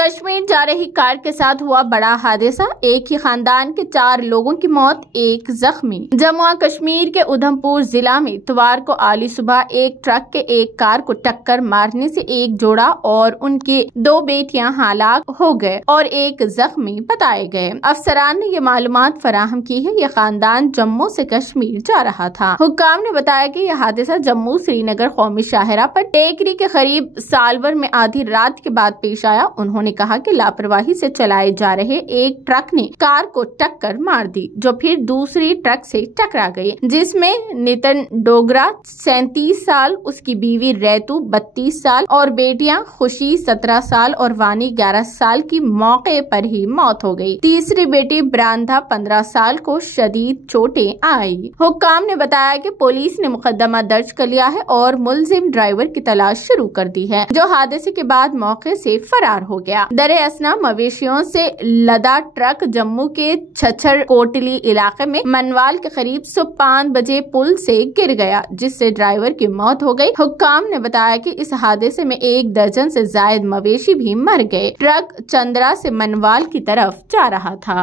कश्मीर जा रही कार के साथ हुआ बड़ा हादसा, एक ही खानदान के 4 लोगों की मौत, 1 जख्मी। जम्मू कश्मीर के उधमपुर जिला में इतवार को आली सुबह एक ट्रक के एक कार को टक्कर मारने से एक जोड़ा और उनके 2 बेटियां हलाक हो गए और 1 जख्मी बताए गए। अफसरान ने ये मालूमात फराहम की है। यह खानदान जम्मू से कश्मीर जा रहा था। हुक्काम ने बताया कि यह हादसा जम्मू श्रीनगर कौमी शाहरा पर टेकरी के करीब सालवर में आधी रात के बाद पेश आया। उन्होंने कहा कि लापरवाही से चलाए जा रहे एक ट्रक ने कार को टक्कर मार दी, जो फिर दूसरी ट्रक से टकरा गई, जिसमें नितिन डोगरा 37 साल, उसकी बीवी रैतू 32 साल और बेटियां खुशी 17 साल और वानी 11 साल की मौके पर ही मौत हो गई। तीसरी बेटी ब्रांधा 15 साल को शदीद चोटें आई। हुक्काम ने बताया कि पुलिस ने मुकदमा दर्ज कर लिया है और मुलजिम ड्राइवर की तलाश शुरू कर दी है, जो हादसे के बाद मौके से फरार हो गया। दरे असना मवेशियों से लदा ट्रक जम्मू के छछर कोटली इलाके में मनवाल के करीब 5 बजे पुल से गिर गया, जिससे ड्राइवर की मौत हो गई। हुक्काम ने बताया कि इस हादसे में 1 दर्जन से जायद मवेशी भी मर गए। ट्रक चंद्रा से मनवाल की तरफ जा रहा था।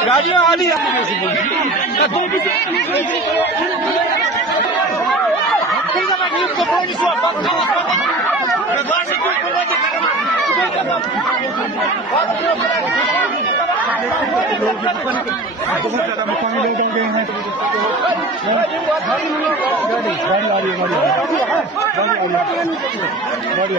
गाड़ियाँ आ रही बहुत ज्यादा मकानी लोग आ गए हैं। गाड़ी